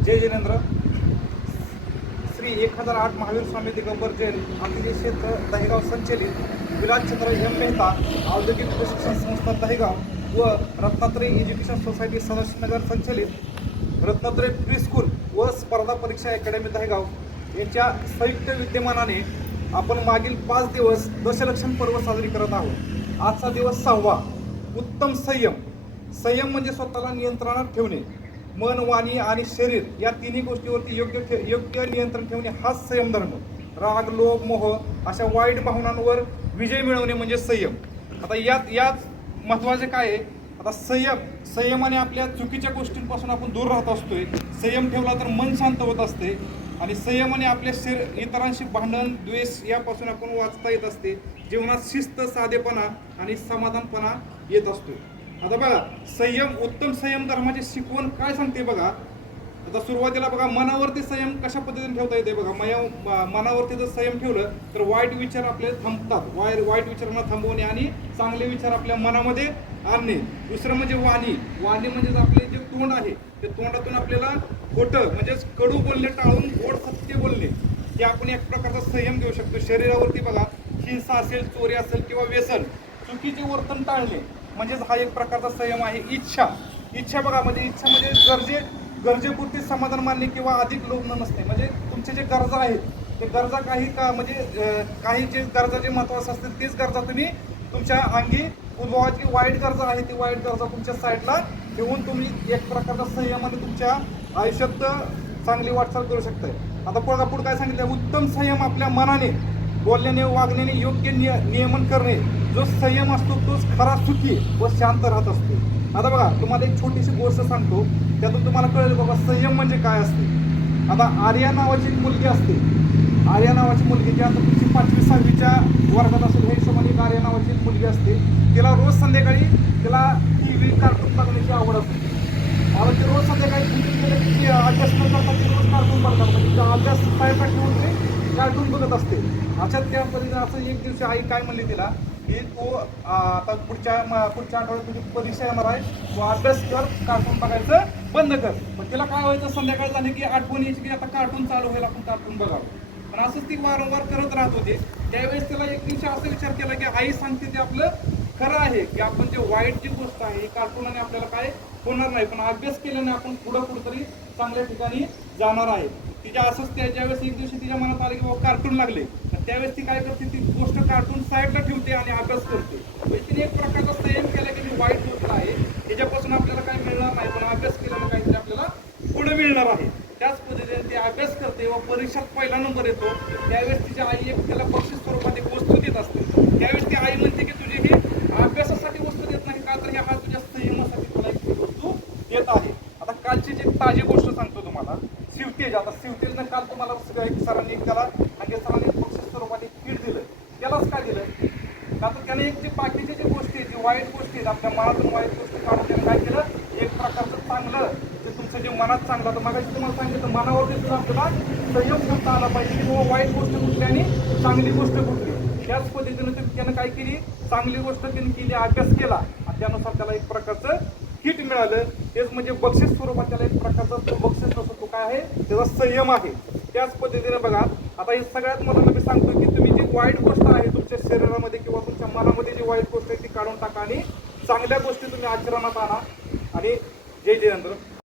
जय जिनेंद्र। श्री एक हजार आठ महावीर स्वामी दिगंबर जैन अतिथी क्षेत्र दहेगाव संचलित विराजचंद्र एम मेहता औद्योगिक प्रशिक्षण संस्था दहेगाव व रत्नात्रय एज्युकेशन सोसायटी सदाशिवनगर संचलित रत्नात्रय प्री स्कूल व स्पर्धा परीक्षा अकॅडमी दहेगाव यांच्या संयुक्त विद्यमानाने आपण मागील पाच दिवस दशलक्षण पर्व साजरी करत आहोत. आजचा दिवस सहावा. उत्तम संयम. संयम म्हणजे स्वतःला नियंत्रणात ठेवणे. मन वाणी आणि शरीर या तिन्ही गोष्टीवरती योग्य ठे योग्य नियंत्रण ठेवणे हाच संयम धर्म राग लोभ मोह अशा वाईट भावनांवर विजय मिळवणे म्हणजे संयम. आता यात यात महत्त्वाचे काय आहे? आता संयम संयमाने आपल्या चुकीच्या गोष्टींपासून आपण दूर राहत असतोय. संयम ठेवला तर मन शांत होत असते आणि संयमाने आपल्या शरीर इतरांशी भांडण द्वेष यापासून आपण वाचता येत असते. जीवनात शिस्त साधेपणा आणि समाधानपणा येत असतो आता बघा संयम उत्तम संयम धर्माची शिकवण काय सांगते बघा? आता सुरुवातीला बघा मनावरती संयम कशा पद्धतीने ठेवता येते बघा? मया मनावरती जर संयम ठेवलं तर वाईट विचार आपले थांबतात. वाईट वाईट विचारांना थांबवणे आणि चांगले विचार आपल्या मनामध्ये आणणे. दुसरं म्हणजे वाणी. वाणी म्हणजेच आपले जे तोंड आहे ते तोंडातून आपल्याला खोटं म्हणजेच कडू बोलणे टाळून गोड सत्य बोलणे हे आपण एक प्रकारचा संयम घेऊ शकतो. शरीरावरती बघा हिंसा असेल चोरी असेल किंवा व्यसन चुकीचे वर्तन टाळणे म्हणजेच हा एक प्रकारचा संयम आहे इच्छा. इच्छा बघा म्हणजे इच्छा म्हणजे गरजे गरजेपुरती समाधान मानणे किंवा अधिक लोभन नसते म्हणजे तुमचे जे गरजा आहेत ते गरजा काही का म्हणजे काही जे गरजा जे महत्त्वाचं असतील तेच गरजा तुम्ही तुमच्या अंगी उद्भवाची वाईट गरजा आहे ती वाईट गरजा तुमच्या साईडला ठेवून तुम्ही एक प्रकारचा संयमाने तुमच्या आयुष्यात चांगली वाटचाल करू शकताय. आता पुढे पुढे काय सांगितलं उत्तम संयम आपल्या मनाने बोलण्याने वागण्याने योग्य निय नियमन करणे. जो संयम असतो तोच खरा सुखी व शांत राहत असतो. आता बघा तुम्हाला एक छोटीशी गोष्ट सांगतो. त्यातून तुम्हाला कळेल बाबा संयम म्हणजे काय असते? आता आर्या नावाची एक मुलगी असते. आर्या नावाची मुलगी जी आता तुमची पाचवी सहावीच्या वर्गात असेल ह्या हिशोबाने एक आर्या नावाची एक मुलगी असते. तिला रोज संध्याकाळी तिला टी व्ही कार्टून बघण्याची आवड असते. आता ती रोज संध्याकाळी टी अभ्यास न करता ती रोज कार्टून बघतात म्हणजे अभ्यास काय ठेवून ते कार्टून बघत असते. म्हणजे अशात त्या पद्धतीने असं एक दिवशी आई काय म्हणली तिला? की तू आता पुढच्या पुढच्या आठवड्यात तुझी परीक्षा येणार आहे तू अभ्यास कर कार्टून बघायचं बंद कर. मग तिला काय व्हायचं संध्याकाळ झाली की आठवण यायची की आता कार्टून चालू होईल आपण कार्टून बघावं. पण असंच ती वारंवार करत राहत होती. त्यावेळेस तिला एक दिवशी असा विचार केला की आई सांगते ते आपलं खरं आहे की आपण जे वाईट जी गोष्ट आहे कार्टूनाने आपल्याला काय होणार नाही पण अभ्यास केल्याने आपण पुढं कुठंतरी चांगल्या ठिकाणी जाणार आहे. तिच्या असंच त्या ज्यावेळेस एक दिवशी तिच्या मनात आलं की बाबा कार्टून लागले. त्यावेळेस ती काय करते ती गोष्ट कार्टून साईडला ठेवते आणि अभ्यास करते. म्हणजे तिने एक प्रकारचा संयम केला की जी वाईट गोष्ट आहे त्याच्यापासून आपल्याला काय मिळणार नाही पण अभ्यास केल्यानं काहीतरी आपल्याला पुढे मिळणार आहे. त्याच पद्धतीने ती अभ्यास करते व परीक्षात पहिला नंबर येतो. त्यावेळेस तिची आई एक त्याला बक्षीस स्वरूपात एक वस्तू देत असते. त्यावेळेस ती आई म्हणते की तुझी ही अभ्यासासाठी वस्तू देत नाही का तर ह्या तुझ्या संयमासाठी तुला एक वस्तू देत आहे. आता कालची जी ताजी गोष्ट सांगतो तुम्हाला शिवतेज. आता शिवतेजनं काल तुम्हाला सगळं एक सरांनी त्याला म्हणजे सरांनी एक बक्षीस स्वरूपात एक किट दिलं त्यालाच काय दिलं त्याला त्याने एक जी बाकीची जी गोष्टी आहेत जी वाईट गोष्टी आहेत आपल्या मनातून वाईट गोष्टी काढून त्याने काय केलं? एक प्रकारचं चांगलं जे तुमचं जे मनात चांगलं तर मगाशी तुम्हाला सांगितलं मनावरती सुद्धा आपल्याला संयम करता आला पाहिजे की बाबा वाईट गोष्ट कुठली आणि चांगली गोष्ट कुठली? त्याच पद्धतीनं ते- त्यानं काय केली? चांगली गोष्ट त्याने केली अभ्यास केला. आणि त्यानुसार त्याला एक प्रकारचं किट मिळालं. तेच म्हणजे बक्षीस स्वरूपात त्याला एक प्रकारचा तो बक्षीस नसतो तो काय आहे? त्याचा संयम आहे. त्याच पद्धतीने बघा आता हे सगळ्यात मला मी सांगतो की तुम्ही जी वाईट गोष्ट आहे तुमच्या शरीरामध्ये किंवा तुमच्या मनामध्ये जी वाईट गोष्ट आहे ती काढून टाका आणि चांगल्या गोष्टी तुम्ही आचरणात आणा. आणि जय जयेंद्र